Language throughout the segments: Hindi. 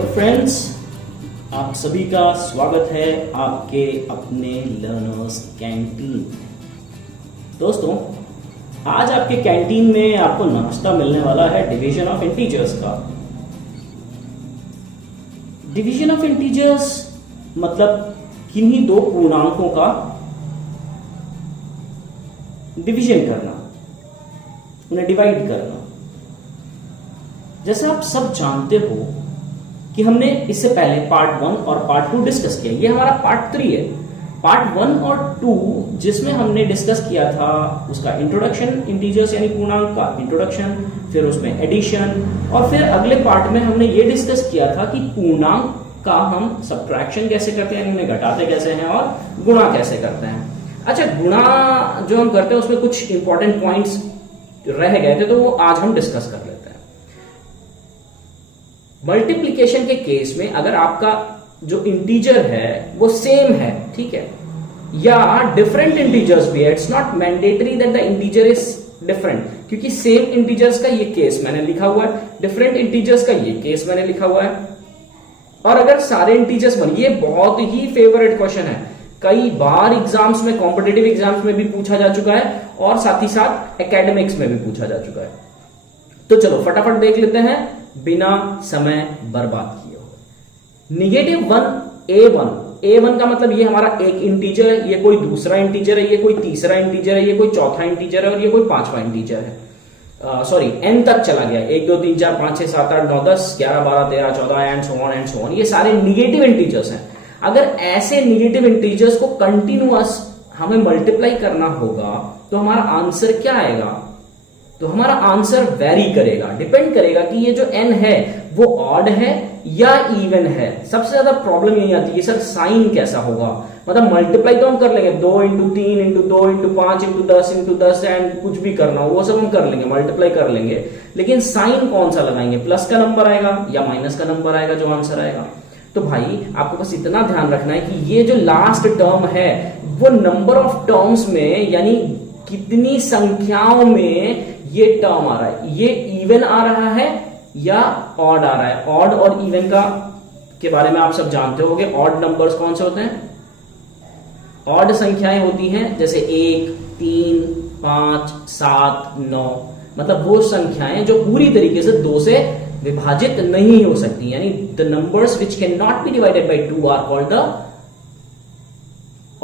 हेलो फ्रेंड्स, आप सभी का स्वागत है आपके अपने लर्नर्स कैंटीन। दोस्तों, आज आपके कैंटीन में आपको नाश्ता मिलने वाला है डिवीजन ऑफ इंटीजर्स का। डिवीजन ऑफ इंटीजर्स मतलब किन्हीं दो पूर्णांकों का डिवीजन करना, उन्हें डिवाइड करना। जैसे आप सब जानते हो कि हमने इससे पहले पार्ट 1 और पार्ट 2 डिस्कस किया। ये हमारा पार्ट 3 है। पार्ट 1 और 2 जिसमें हमने डिस्कस किया था उसका इंट्रोडक्शन, इंटीजर्स यानी पूर्णांक का इंट्रोडक्शन, फिर उसमें एडिशन, और फिर अगले पार्ट में हमने ये डिस्कस किया था कि पूर्णांक का हम सब्ट्रैक्शन कैसे करते हैं, उन्हें घटाते कैसे हैं और गुणा कैसे करते हैं। अच्छा, गुणा जो हम करते हैं उसमें कुछ इंपॉर्टेंट पॉइंट्स रह गए थे, तो वो आज हम डिस्कस कर लेते हैं। मल्टीप्लिकेशन के केस में अगर आपका जो इंटीजर है वो सेम है, ठीक है, या डिफरेंट इंटीजर्स भी है, it's not mandatory that the integer is different, क्योंकि सेम इंटीजर्स का ये केस मैंने लिखा हुआ है, डिफरेंट इंटीजर्स का ये केस मैंने लिखा हुआ है। और अगर सारे इंटीजर्स बन, ये बहुत ही फेवरेट क्वेश्चन है, कई बार एग्जाम्स में, कॉम्पिटिटिव एग्जाम्स में भी पूछा जा चुका है और साथ ही साथ एकेडमिक्स में भी पूछा जा चुका है। तो चलो फटाफट देख लेते हैं बिना समय बर्बाद किए हुए। निगेटिव 1 a1 का मतलब ये हमारा एक इंटीजर है, ये कोई दूसरा इंटीजर है, ये कोई तीसरा इंटीजर है, ये कोई चौथा इंटीजर है और ये कोई पांचवा इंटीजर है। सॉरी, n तक चला गया, 1 2 3 4 5 6 7 8 9 10 11 12 13 14 एंड सो ऑन, ये सारे निगेटिव इंटीजर्स हैं। अगर ऐसे निगेटिव इंटीजर्स को कंटिन्यूअस हमें मल्टीप्लाई करना होगा तो हमारा आंसर क्या आएगा? तो हमारा आंसर वेरी करेगा, डिपेंड करेगा कि ये जो n है वो ऑड है या इवन है। सबसे ज्यादा प्रॉब्लम यही आती है, सर साइन कैसा होगा? मतलब मल्टीप्लाई तो हम कर लेंगे, 2 × 3 × 2 × 5 × 10 × 10 एंड कुछ भी करना हो वो सब हम कर लेंगे, मल्टीप्लाई कर लेंगे, लेकिन साइन कौन सा लगाएंगे? प्लस का नंबर आएगा या माइनस का नंबर आएगा जो आंसर आएगा? तो भाई आपको बस इतना ध्यान रखना है कि ये जो लास्ट टर्म है वो नंबर ऑफ टर्म्स में, यानी कितनी संख्याओं में ये टर्म आ रहा है, ये इवन आ रहा है या ऑड आ रहा है। ऑड और इवन का के बारे में आप सब जानते होंगे। ऑड नंबर्स कौन से होते हैं? ऑड संख्याएं होती हैं जैसे 1 3 5 7 9, मतलब वो संख्याएं जो पूरी तरीके से 2 से विभाजित नहीं हो सकती, यानी the numbers which can not be divided by 2 are called the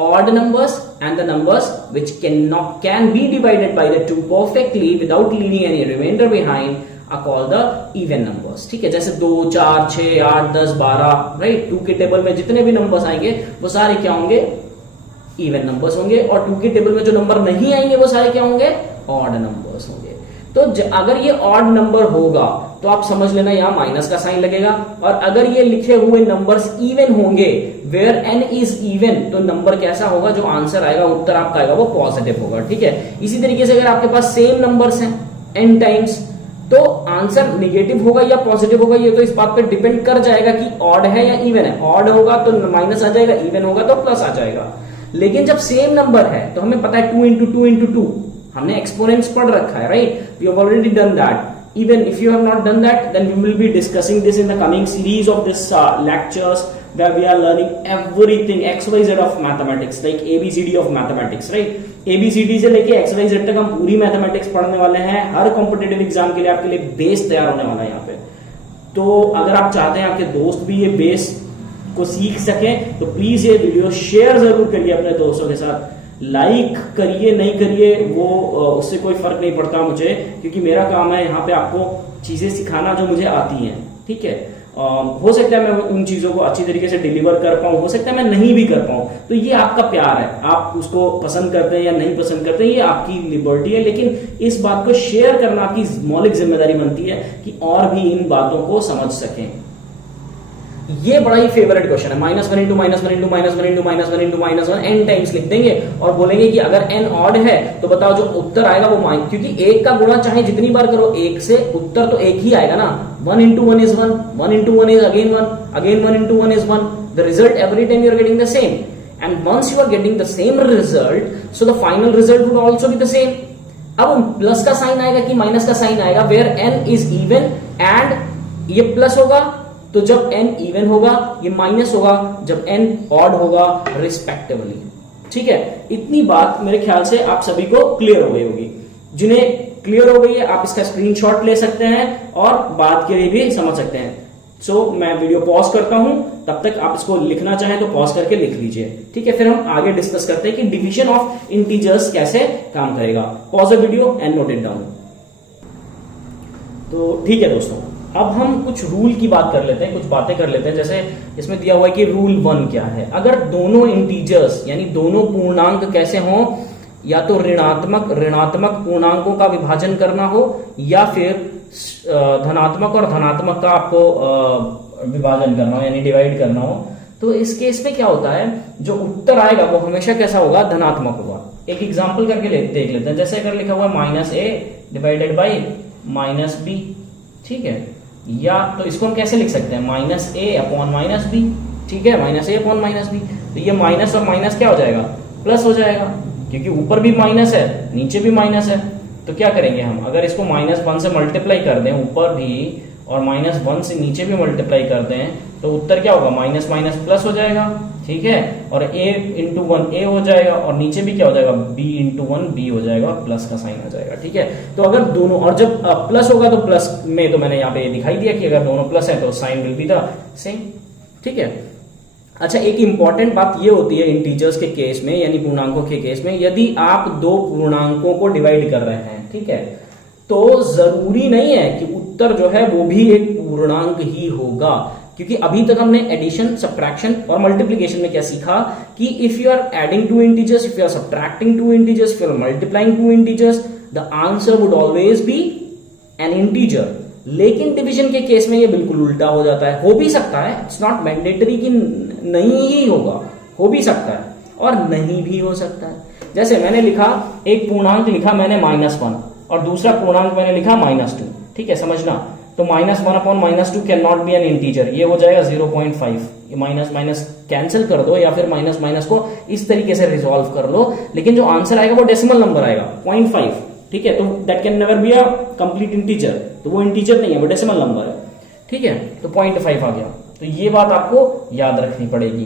odd numbers, and the numbers which can be divided by the 2 perfectly without leaving any remainder behind are called the even numbers। ठीक है, जैसे 2 4 6 8 10 12, राइट। 2 के टेबल में जितने भी नंबर्स आएंगे वो सारे क्या होंगे? इवन नंबर्स होंगे, और 2 के टेबल में जो नंबर नहीं आएंगे वो सारे क्या होंगे? ऑड नंबर्स होंगे। तो अगर ये ऑड नंबर होगा तो आप समझ लेना यहां माइनस का साइन लगेगा, और अगर ये लिखे हुए नंबर्स इवन होंगे, वेयर n इज इवन, तो नंबर कैसा होगा? जो आंसर आएगा, उत्तर आपका आएगा, वो पॉजिटिव होगा। ठीक है, इसी तरीके से अगर आपके पास सेम नंबर्स हैं n टाइम्स, तो आंसर निगेटिव होगा या पॉजिटिव होगा, ये तो इस बात पर डिपेंड कर जाएगा कि ऑड है या इवन है। ऑड होगा तो माइनस आ जाएगा, इवन होगा तो प्लस आ जाएगा। लेकिन जब सेम नंबर है तो हमें पता है 2 × 2 × 2, हमने एक्सपोनेंट्स पढ़ रखा है, right? We have already done that. Even if you have not done that, then we will be discussing this in the coming series of this lectures, where we are learning everything XYZ of mathematics, like ABCD of mathematics, right? ABCD से लेके XYZ तक हम पूरी मैथमेटिक्स पढ़ने वाले हैं। हर कॉम्पिटिटिव एग्जाम के लिए आपके लिए बेस तैयार होने वाला है यहाँ पे। तो अगर आप चाहते हैं आपके दोस्त भी ये बेस को सीख सकें तो प्लीज ये वीडियो शेयर जरूर करिए अपने दोस्तों के साथ। लाइक करिए नहीं करिए वो उससे कोई फर्क नहीं पड़ता मुझे, क्योंकि मेरा काम है यहाँ पे आपको चीजें सिखाना जो मुझे आती हैं। ठीक है, हो सकता है मैं उन चीजों को अच्छी तरीके से डिलीवर कर पाऊं, हो सकता है मैं नहीं भी कर पाऊं, तो ये आपका प्यार है, आप उसको पसंद करते हैं या नहीं पसंद करते हैं, ये आपकी लिबर्टी है। लेकिन इस बात को शेयर करना आपकी मौलिक जिम्मेदारी बनती है कि और भी इन बातों को समझ सकें। ये बड़ा ही फेवरेट क्वेश्चन है। -1 × -1 × -1 × -1 × -1 n टाइम्स लिख देंगे और बोलेंगे कि अगर n ऑड है तो बताओ जो उत्तर आएगा वो माइनस, क्योंकि 1 का गुणा चाहे जितनी बार करो 1 से, उत्तर तो 1 ही आएगा ना। 1 × 1 is 1, 1 × 1 is again 1 × 1 is 1। The result every time you are getting the same, and once you are getting the same result, so the final result would also be the same। अब प्लस का साइन आएगा कि माइनस का साइन आएगा? Where n is even and ये प्लस होगा तो जब n इवन होगा ये माइनस होगा, जब n ऑड होगा रिस्पेक्टिवली। ठीक है, इतनी बात मेरे ख्याल से आप सभी को क्लियर हो गई होगी। जिन्हें क्लियर हो गई है आप इसका स्क्रीनशॉट ले सकते हैं और बाद के लिए भी समझ सकते हैं। मैं वीडियो पॉज करता हूं, तब तक आप इसको लिखना चाहें तो पॉज करके लिख लीजिए। ठीक है, फिर हम आगे डिस्कस करते हैं कि डिवीजन ऑफ इंटीजर्स कैसे काम करेगा। Pause the video and note it down. तो ठीक है दोस्तों, अब हम कुछ रूल की बात कर लेते हैं, कुछ बातें कर लेते हैं। जैसे इसमें दिया हुआ है कि रूल 1 क्या है। अगर दोनों इंटीजर्स यानी दोनों पूर्णांक कैसे हों, या तो ऋणात्मक पूर्णांकों का विभाजन करना हो या फिर धनात्मक और धनात्मक का आपको विभाजन करना हो यानी डिवाइड करना हो, तो इस केस में क्या होता है, जो उत्तर आएगा वो हमेशा कैसा होगा, धनात्मक होगा। एक एग्जांपल करके देख लेते हैं। जैसे अगर लिखा हुआ -a डिवाइडेड बाई -b, ठीक है, या तो इसको हम कैसे लिख सकते हैं, -a अपॉन -b। ठीक है, -a अपॉन -b, तो ये माइनस और माइनस क्या हो जाएगा, प्लस हो जाएगा, क्योंकि ऊपर भी माइनस है नीचे भी माइनस है। तो क्या करेंगे हम, अगर इसको -1 से मल्टीप्लाई कर दें ऊपर भी और -1 से नीचे भी मल्टीप्लाई कर दें, तो उत्तर क्या होगा, माइनस माइनस प्लस हो जाएगा। ठीक है, और a इंटू 1 a हो जाएगा और नीचे भी क्या हो जाएगा, b इंटू 1 b हो जाएगा, प्लस का साइन आ जाएगा। ठीक है, तो अगर दोनों, और जब प्लस होगा तो प्लस में तो मैंने यहाँ पे दिखाई दिया कि अगर दोनों प्लस है तो sign will be the same. ठीक है, अच्छा एक इंपॉर्टेंट बात ये होती है इंटीजर्स के केस में यानी पूर्णांकों के केस में, यदि आप दो पूर्णांकों को डिवाइड कर रहे हैं, ठीक है, तो जरूरी नहीं है कि उत्तर जो है वो भी एक पूर्णांक ही होगा, क्योंकि अभी तक हमने एडिशन, सब्ट्रैक्शन और मल्टीप्लिकेशन में क्या सीखा कि if you are adding two integers, if you are subtracting two integers, if you are multiplying two integers, the answer would always be an integer. लेकिन डिवीजन के केस में ये बिल्कुल उल्टा हो जाता है। हो भी सकता है, इट्स नॉट मैंडेटरी कि नहीं ही होगा, हो भी सकता है और नहीं भी हो सकता है। जैसे मैंने लिखा, एक पूर्णांक लिखा मैंने -1 और दूसरा पूर्णांक मैंने लिखा -2। ठीक है, समझना, तो -1 upon -2 can not B an integer, ये हो जाएगा 0.5। ये माइनस माइनस कैंसिल कर दो या फिर माइनस माइनस को इस तरीके से रिजॉल्व कर लो, लेकिन जो आंसर आएगा वो डेसिमल नंबर आएगा 0.5। ठीक है, तो that can never be a complete integer, तो वो इंटीजर नहीं है, वो डेसिमल नंबर है। ठीक है, तो 0.5 आ गया। तो ये बात आपको याद रखनी पड़ेगी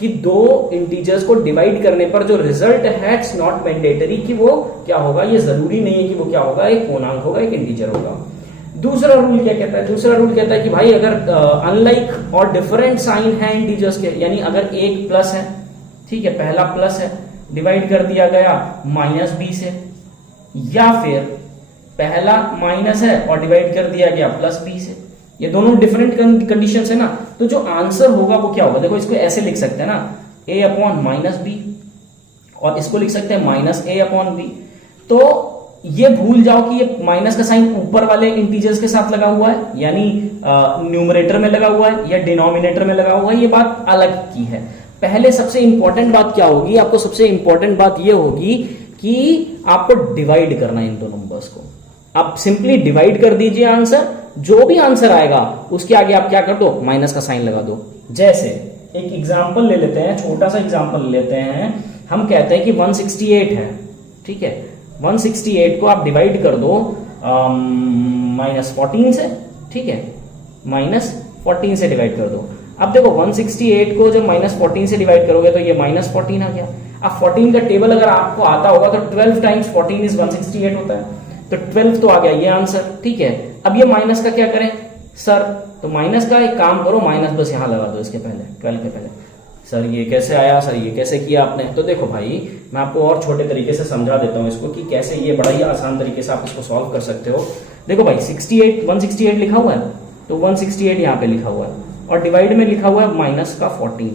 कि दो इंटीजर्स को डिवाइड करने पर जो रिजल्ट है इट्स नॉट मैंडेटरी कि वो क्या होगा, ये जरूरी नहीं है कि वो क्या होगा, एक पूर्णांक होगा, एक इंटीजर होगा। दूसरा रूल क्या कहता है, दूसरा रूल कहता है कि भाई अगर अनलाइक और डिफरेंट साइन है इंटीजर्स के, यानी अगर एक प्लस है, ठीक है, पहला प्लस है, डिवाइड कर दिया गया -b से, या फिर पहला माइनस है और डिवाइड कर दिया गया +b से, ये दोनों डिफरेंट कंडीशंस है ना, तो जो आंसर होगा वो क्या होगा, देखो इसको ऐसे लिख सकते हैं ना, a अपॉन -b, और इसको लिख सकते हैं -a अपॉन b। तो ये भूल जाओ कि ये माइनस का साइन ऊपर वाले इंटीजर्स के साथ लगा हुआ है, यानी न्यूमरेटर में लगा हुआ है या डिनोमिनेटर में लगा हुआ है, ये बात अलग की है। पहले सबसे इंपॉर्टेंट बात क्या होगी, आपको सबसे इंपॉर्टेंट बात ये होगी कि आपको डिवाइड करना है इन दो नंबर्स को। आप सिंपली डिवाइड कर दीजिए आंसर, जो भी आंसर आएगा उसके आगे आप क्या कर दो, माइनस का साइन लगा दो। जैसे एक एग्जांपल ले लेते हैं, छोटा सा एग्जांपल लेते हैं, हम कहते हैं कि 168 है, ठीक है, 168 को आप डिवाइड कर दो -14 से, ठीक है, -14 से डिवाइड कर दो। अब देखो 168 को जब -14 से डिवाइड करोगे तो ये -14 आ गया। अब 14 का टेबल अगर आपको आता होगा तो 12 टाइम्स 14 इज 168 होता है, तो 12 तो आ गया ये आंसर। ठीक है, अब ये माइनस का क्या करें सर, तो माइनस का एक काम करो, माइनस बस यहां लगा दो इसके पहले, 12 के पहले। सर ये कैसे आया, सर ये कैसे किया आपने, तो देखो भाई मैं आपको और छोटे तरीके से समझा देता हूं इसको कि कैसे ये बड़ा ही आसान तरीके से आप इसको सॉल्व कर सकते हो। देखो भाई 168 लिखा हुआ है, तो 168 यहाँ पे लिखा हुआ है और डिवाइड में लिखा हुआ है -14।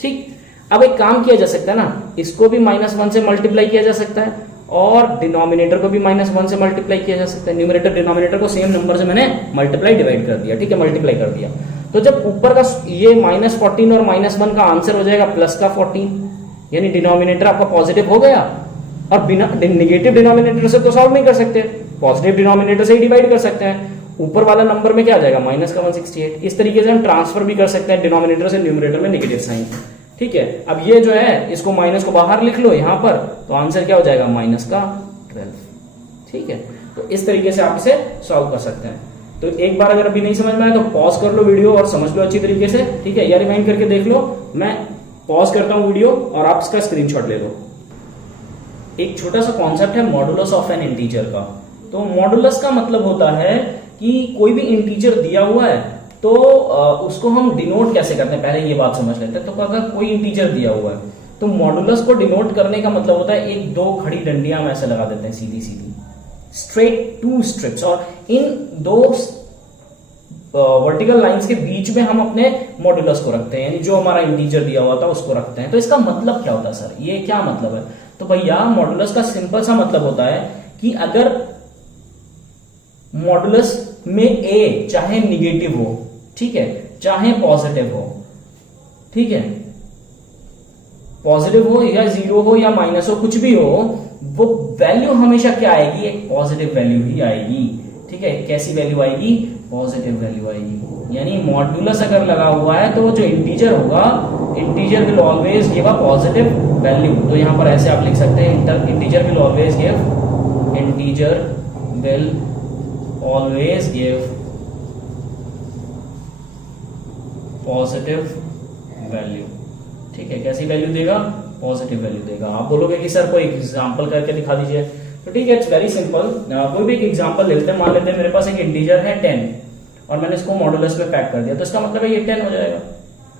ठीक, अब एक काम किया जा सकता है ना, इसको भी -1 से मल्टीप्लाई किया जा सकता है और डिनोमिनेटर को भी -1 से मल्टीप्लाई किया जा सकता है। न्यूमरेटर डिनोमिनेटर को सेम नंबर से मैंने मल्टीप्लाई डिवाइड कर दिया, ठीक है, मल्टीप्लाई कर दिया। तो जब ऊपर का ये -14 और -1 का आंसर हो जाएगा +14, यानी डिनोमिनेटर आपका पॉजिटिव हो गया, और बिना नेगेटिव डिनोमिनेटर से तो सॉल्व नहीं कर सकते, पॉजिटिव डिनोमिनेटर से ही डिवाइड कर सकते हैं। ऊपर वाला नंबर में क्या आ जाएगा, -168। इस तरीके से हम ट्रांसफर भी कर सकते हैं डिनोमिनेटर से न्यूमरेटर में नेगेटिव साइन। ठीक है, अब ये जो है इसको माइनस को बाहर लिख लो यहां पर, तो आंसर क्या हो जाएगा -12। ठीक है, तो इस तरीके से आप इसे सॉल्व कर सकते हैं। तो एक बार अगर अभी नहीं समझ में आया तो पॉज कर लो वीडियो और समझ लो अच्छी तरीके से, ठीक है, या रिमाइंड करके देख लो। मैं पॉज करता हूं वीडियो और आप इसका स्क्रीनशॉट ले लो। एक छोटा सा कॉन्सेप्ट है मॉडुलस ऑफ एन इंटीजर का। तो मॉडुलस का मतलब होता है कि कोई भी इंटीजर दिया हुआ है तो उसको हम डिनोट कैसे करते हैं, पहले ये बात समझ लेते हैं। तो अगर कोई इंटीजर दिया हुआ है तो मॉडुलस को डिनोट करने का मतलब होता है एक दो खड़ी डंडियां हम ऐसे लगा देते हैं सीधी सीधी, स्ट्रेट टू स्ट्रिप्स, और इन दो वर्टिकल लाइंस के बीच में हम अपने मॉडुलस को रखते हैं, यानी जो हमारा इंटीजर दिया हुआ था उसको रखते हैं। तो इसका मतलब क्या होता है सर, ये क्या मतलब है? तो भैया मॉडुलस का सिंपल सा मतलब होता है कि अगर मॉडुलस में ए चाहे निगेटिव हो, ठीक है, चाहे पॉजिटिव हो, ठीक है, पॉजिटिव हो या जीरो हो या माइनस हो, कुछ भी हो, वो वैल्यू हमेशा क्या आएगी, एक पॉजिटिव वैल्यू ही आएगी, ठीक है। कैसी वैल्यू आएगी? पॉजिटिव वैल्यू आएगी। यानी मॉडुलस अगर लगा हुआ है तो वो जो इंटीजर होगा, integer will always give a positive value. तो यहां पर ऐसे आप लिख सकते हैं, integer will always give, integer will always give positive value, ठीक है। कैसी वैल्यू देगा? पॉजिटिव वैल्यू देगा। आप बोलोगे कि सर कोई एग्जांपल करके दिखा दीजिए, तो ठीक है, इट्स वेरी सिंपल। कोई भी एक एग्जांपल ले लेते हैं। मान लेते हैं मेरे पास एक इंटीजर है 10 और मैंने इसको मॉडुलस में पैक कर दिया, तो इसका मतलब है ये 10 हो जाएगा।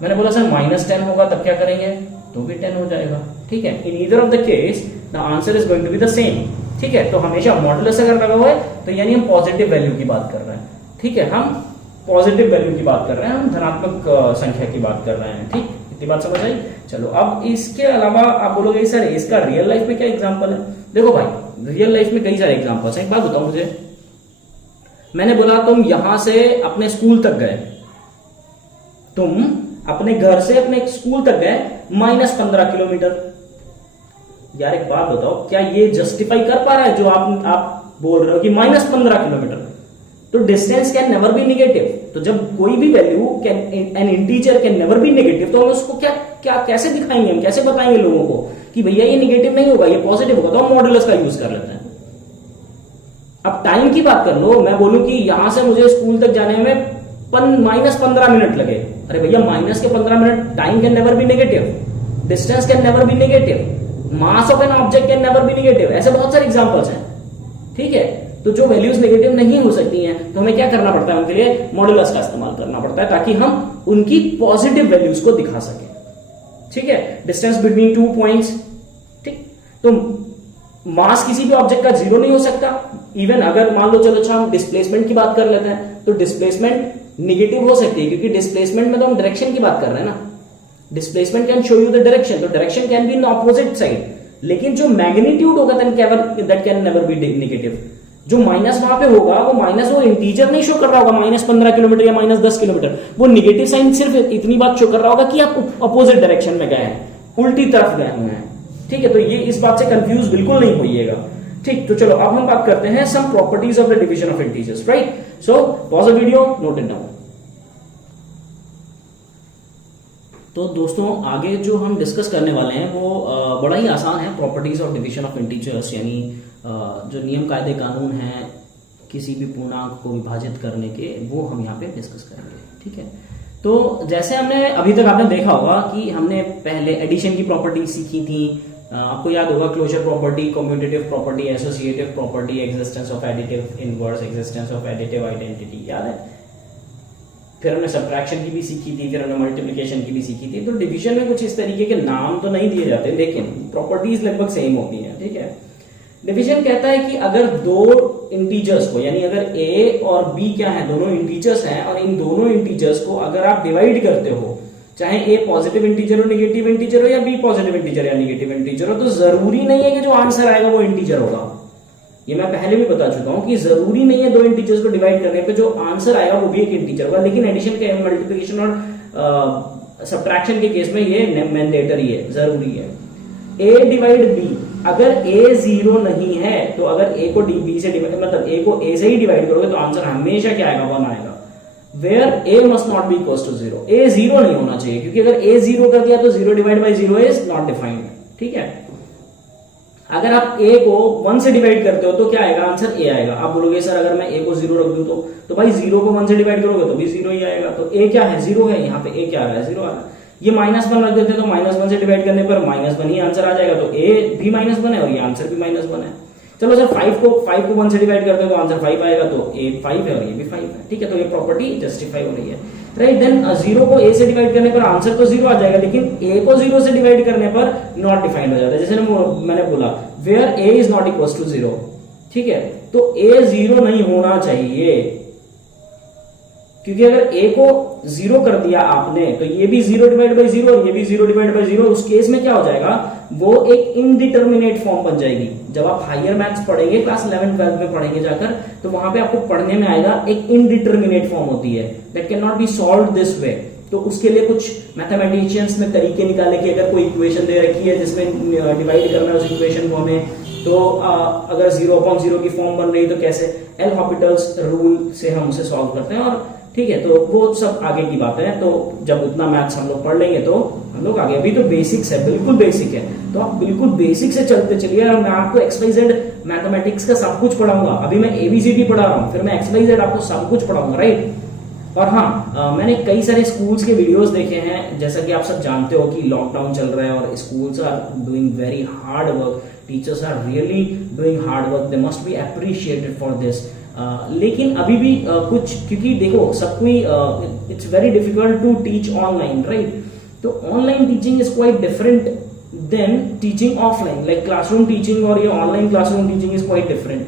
मैंने बोला सर -10 होगा तब क्या करेंगे, तो भी 10 हो जाएगा, ठीक है। In either of the case the answer is going to be the same, ठीक है। तो हमेशा मॉडुलस अगर लगा हुआ है तो यानी हम पॉजिटिव वैल्यू की बात कर रहे हैं, ठीक है, हम पॉजिटिव वैल्यू की बात कर रहे हैं, हम धनात्मक संख्या की बात कर रहे हैं, ठीक। इतनी बात समझ आई? चलो, अब इसके अलावा आप बोलोगे सर इसका रियल लाइफ में क्या एग्जांपल है? देखो भाई, रियल लाइफ में कई सारे एग्जांपल्स हैं। एक बात बताओ मुझे, मैंने बोला तुम यहां से अपने स्कूल तक गए, तुम अपने घर से अपने स्कूल तक गए -15 किलोमीटर। यार एक बात बताओ, क्या ये जस्टिफाई कर पा रहा है जो आप बोल रहे हो कि -15 किलोमीटर? तो distance can never be negative. तो जब कोई भी value N integer can never be negative, तो हम उसको क्या कैसे दिखाएंगे, हम कैसे बताएंगे लोगों को कि भैया ये नेगेटिव नहीं होगा, ये पॉजिटिव होगा? तो हम मॉडुलस का यूज कर लेते हैं। अब टाइम की बात कर लो, मैं बोलूं कि यहां से मुझे स्कूल तक जाने में -15 मिनट लगे। अरे भैया, माइनस के 15 minute, time can never be negative, distance can never be negative, mass of an object can never be negative. ऐसे बहुत सारे एग्जांपल्स हैं, ठीक है। तो जो वैल्यूज नेगेटिव नहीं हो सकती हैं, तो हमें क्या करना पड़ता है? उनके लिए मॉडुलस का इस्तेमाल करना पड़ता है, ताकि हम उनकी पॉजिटिव वैल्यूज को दिखा सकें, ठीक है। डिस्टेंस बिटवीन 2 पॉइंट्स, ठीक। तो मास किसी भी ऑब्जेक्ट का 0 नहीं हो सकता। इवन अगर मान लो, चलो अच्छा हम डिस्प्लेसमेंट की बात कर लेते हैं, तो डिस्प्लेसमेंट नेगेटिव हो सकती है, क्योंकि डिस्प्लेसमेंट में तो हम डायरेक्शन की बात कर रहे हैं ना। Displacement can show you the direction, तो direction can be in opposite side. लेकिन जो मैग्नीट्यूड होगा that can never be negative. जो माइनस वहां पे होगा, वो माइनस वो इंटीजर नहीं शो कर रहा होगा -15 किलोमीटर या -10 किलोमीटर, वो निगेटिव साइन सिर्फ इतनी बात शो कर रहा होगा कि आप अपोजिट डायरेक्शन में गए हैं, उल्टी तरफ गए हुए हैं, ठीक है। तो ये इस बात से कंफ्यूज बिल्कुल नहीं होइएगा, ठीक। तो चलो अब हम बात करते हैं some properties of the division of integers, right. So pause the video, note it down. तो दोस्तों, आगे जो हम डिस्कस करने वाले हैं वो बड़ा ही आसान है। Properties of division of integers, यानी जो नियम कायदे कानून हैं किसी भी पूर्णांक को विभाजित करने के, वो हम यहाँ पे डिस्कस करेंगे, ठीक है। तो जैसे हमने अभी तक आपने देखा होगा कि हमने पहले एडिशन की प्रॉपर्टी सीखी थी। आपको याद होगा closure property, commutative property, associative property, existence of additive inverse, existence of additive identity, याद है। फिर हमने सब्ट्रैक्शन की भी सीखी थी, फिर हमने मल्टीप्लिकेशन की भी सीखी थी। तो डिवीजन में कुछ इस तरीके के नाम तो नहीं दिए जाते, लेकिन प्रॉपर्टीज लगभग सेम होती हैं, ठीक है। डिवीजन कहता है कि अगर दो इंटीजर्स को, यानी अगर ए और बी क्या है, दोनों इंटीजर्स हैं, और इन दोनों इंटीजर्स को अगर आप डिवाइड करते हो, चाहे ए पॉजिटिव इंटीजर हो, नेगेटिव इंटीजर हो, या बी पॉजिटिव इंटीजर या नेगेटिव इंटीजर हो, तो जरूरी नहीं है कि जो आंसर आएगा वो इंटीजर होगा। ये मैं पहले भी बता चुका हूं कि जरूरी नहीं है दो इंटीजर्स को डिवाइड करने पे जो आंसर आएगा वो भी एक इंटीजर होगा। लेकिन एडिशन के, मल्टीप्लिकेशन और सब्ट्रैक्शन के केस में ये मैंडेटरी है, जरूरी है। ए डिवाइड बी, अगर ए 0 नहीं है तो अगर ए को बी से डिवाइड, मतलब ए को ए से ही डिवाइड करोगे तो आंसर हमेशा क्या आएगा? 1 आएगा। Where a must not be equal to 0, a 0 नहीं होना चाहिए, क्योंकि अगर ए 0 कर दिया तो 0 divide by 0 is not defined, ठीक है। अगर आप a को 1 से डिवाइड करते हो तो क्या आएगा, आंसर a आएगा। आप बोलोगे सर अगर मैं a को 0 रख दूं तो भाई 0 को 1 से डिवाइड करोगे तो भी 0 ही आएगा। तो a क्या है, 0 है, यहाँ पे a क्या आ रहा है, 0 आ रहा है। ये -1 रख देते तो -1 से डिवाइड करने पर -1 ही आंसर आ जाएगा। तो a भी -1 है और ये आंसर भी -1 है। चलो सर 5 को 1 से डिवाइड करते हो तो आंसर 5 आएगा। तो a 5 है और ये भी 5 है, ठीक है। तो ये प्रॉपर्टी जस्टिफाई हो रही है, राइट। देन 0 को a से डिवाइड करने पर आंसर तो 0 आ जाएगा, लेकिन a को 0 से डिवाइड करने पर नॉट डिफाइंड हो जाता है। जैसे मैंने बोला where a is not equal to 0, ठीक है। तो a 0 नहीं होना चाहिए, क्योंकि अगर a को 0 कर दिया आपने तो ये भी 0 डिवाइड बाई 0 और ये भी 0 डिवाइड बाई 0, उस केस में क्या हो जाएगा, वो एक इनडिटर्मिनेट फॉर्म बन जाएगी। जब आप हायर मैथ्स पढ़ेंगे, क्लास 11 12 में पढ़ेंगे जाकर, तो वहां पे आपको पढ़ने में आएगा एक इनडिटर्मिनेट फॉर्म होती है, that can not B solved this way. तो उसके लिए कुछ मैथमेटिशियंस ने तरीके निकाले कि अगर कोई इक्वेशन दे रखी है जिसमें डिवाइड करना है उस इक्वेशन को हमें, तो अगर 0/0 की फॉर्म बन रही है तो कैसे, एल हॉपिटल्स रूल से हम उसे सॉल्व करते हैं, और ठीक है। तो वो सब आगे की बात है। तो जब उतना मैथ्स हम लोग पढ़ लेंगे तो हम लोग आगे, अभी तो बेसिक्स है, बिल्कुल बेसिक है, तो आप बिल्कुल बेसिक से चलते चलिए। और मैं आपको XYZ मैथमेटिक्स का सब कुछ पढ़ाऊंगा। अभी मैं ABCD पढ़ा रहा हूँ, फिर मैं XYZ आपको सब कुछ पढ़ाऊंगा, राइट। और हाँ, मैंने कई सारे स्कूल्स के वीडियोस देखे हैं, जैसा कि आप सब जानते हो कि लॉकडाउन चल रहा है और schools are doing very hard work, teachers are really doing hard work, they must be appreciated for this. लेकिन अभी भी कुछ, क्योंकि देखो सब कोई, it's very difficult to teach online, right. तो online teaching is quite different then teaching offline, like classroom teaching और ये online classroom teaching is quite different.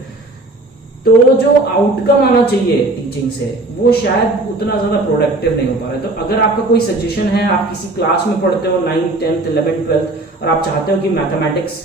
तो जो आउटकम आना चाहिए टीचिंग से वो शायद उतना ज्यादा प्रोडक्टिव नहीं हो पा रहा है। तो अगर आपका कोई सजेशन है, आप किसी क्लास में पढ़ते हो 9th 10th 11th 12th और आप चाहते हो कि मैथमेटिक्स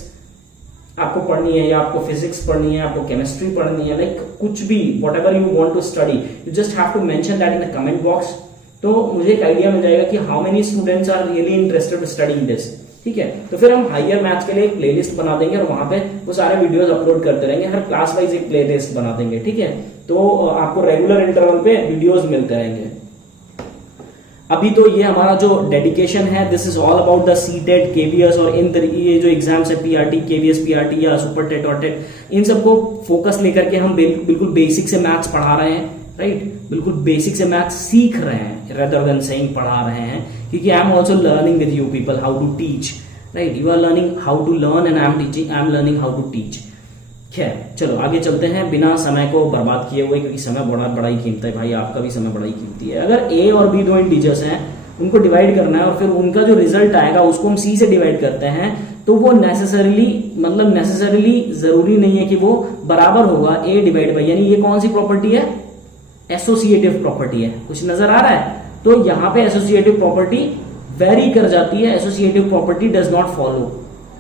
आपको पढ़नी है, या आपको फिजिक्स पढ़नी है, आपको केमिस्ट्री पढ़नी है, लाइक कुछ भी, whatever you want to study, you just have to mention that in the comment box. तो मुझे एक आइडिया मिल जाएगा कि how many students are really interested studying this, ठीक है। तो फिर हम हायर मैथ्स के लिए एक प्लेलिस्ट बना देंगे और वहां पे वो सारे वीडियोस अपलोड करते रहेंगे, हर क्लास वाइज एक प्लेलिस्ट बना देंगे, ठीक है। तो आपको रेगुलर इंटरवल पे वीडियोस मिलते रहेंगे। अभी तो ये हमारा जो डेडिकेशन है, this is all about the CTET, KVS और इन ये जो एग्जाम्स है, पीआरटी, केवीएस, पीआरटी या सुपर टेट और टेट, इन सबको फोकस लेकर के हम बिल्कुल बेसिक से मैथ्स पढ़ा रहे हैं, राइट। बिल्कुल बेसिक से मैथ्स सीख रहे हैं रेदर देन सेइंग पढ़ा रहे हैं, क्योंकि I am also learning with you people how to teach, right. You are learning how to learn and I am learning how to teach. खैर चलो आगे चलते हैं बिना समय को बर्बाद किए हुए, क्योंकि समय बड़ा ही कीमती है भाई, आपका भी समय बड़ा ही कीमती है। अगर a और b दो इंटीजर्स हैं, उनको डिवाइड करना है और फिर उनका जो रिजल्ट आएगा उसको हम c से डिवाइड करते हैं, तो वो नेसेसरीली जरूरी नहीं है कि वो बराबर होगा a डिवाइड बाई, यानी ये कौन सी प्रॉपर्टी है, एसोसिएटिव प्रॉपर्टी है। कुछ नजर आ रहा है? तो यहां पे एसोसिएटिव प्रॉपर्टी वेरी कर जाती है, associative property does not follow,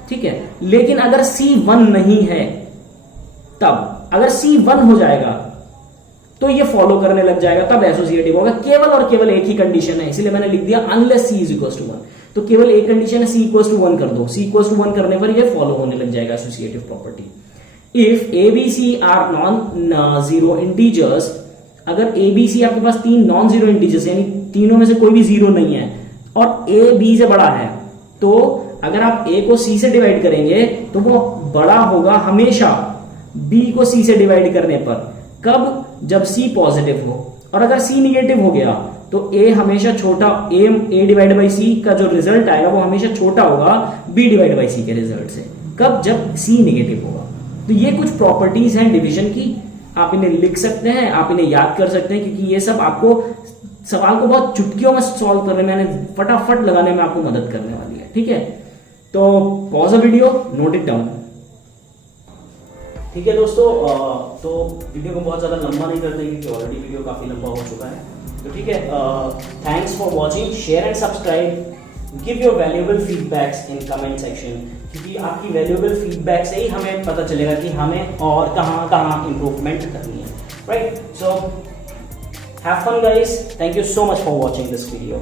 ठीक है। लेकिन अगर C1 नहीं है, तब अगर C1 हो जाएगा तो ये फॉलो करने लग जाएगा, तब एसोसिएटिव होगा। केवल और केवल एक ही कंडीशन है, इसलिए मैंने लिख दिया unless C is equal to 1। तो केवल एक कंडीशन है, C इक्वल टू 1 कर दो, C इक्वल टू 1 करने पर ये फॉलो होने लग जाएगा associative property. If A B C are non zero integers, अगर A B C आपके पास 3 नॉन जीरो इंटीजर्स, यानी तीनों में से कोई भी जीरो नहीं है और A B से बड़ा है, तो अगर आप A को C से डिवाइड करेंगे तो वो बड़ा होगा हमेशा B को C से डिवाइड करने पर। कब? जब C पॉजिटिव हो, और अगर C निगेटिव हो गया तो A हमेशा छोटा, A डिवाइड बाई C का जो रिजल्ट आएगा वो हमेशा छोटा होगा B डिवाइड बाई C के रिजल्ट से। कब? जब C निगेटिव होगा। तो ये कुछ प्रॉपर्टीज हैं डिवीजन की, आप इन्हें लिख सकते हैं, आप इन्हें याद कर सकते हैं, क्योंकि ये सब आपको सवाल को बहुत चुटकियों में सॉल्व करने में, फटाफट लगाने में आपको मदद करने वाली है, ठीक है। तो pause a video, note it down. ठीक है दोस्तों, तो वीडियो को बहुत ज्यादा लंबा नहीं करते क्योंकि ऑलरेडी वीडियो काफी लंबा हो चुका है। तो ठीक है, thanks for watching, share and subscribe, give your valuable feedbacks in comment section, क्योंकि आपकी वैल्यूएबल फीडबैक से ही हमें पता चलेगा कि हमें और कहाँ इंप्रूवमेंट करनी है, right. So have fun guys, thank you so much for watching this video.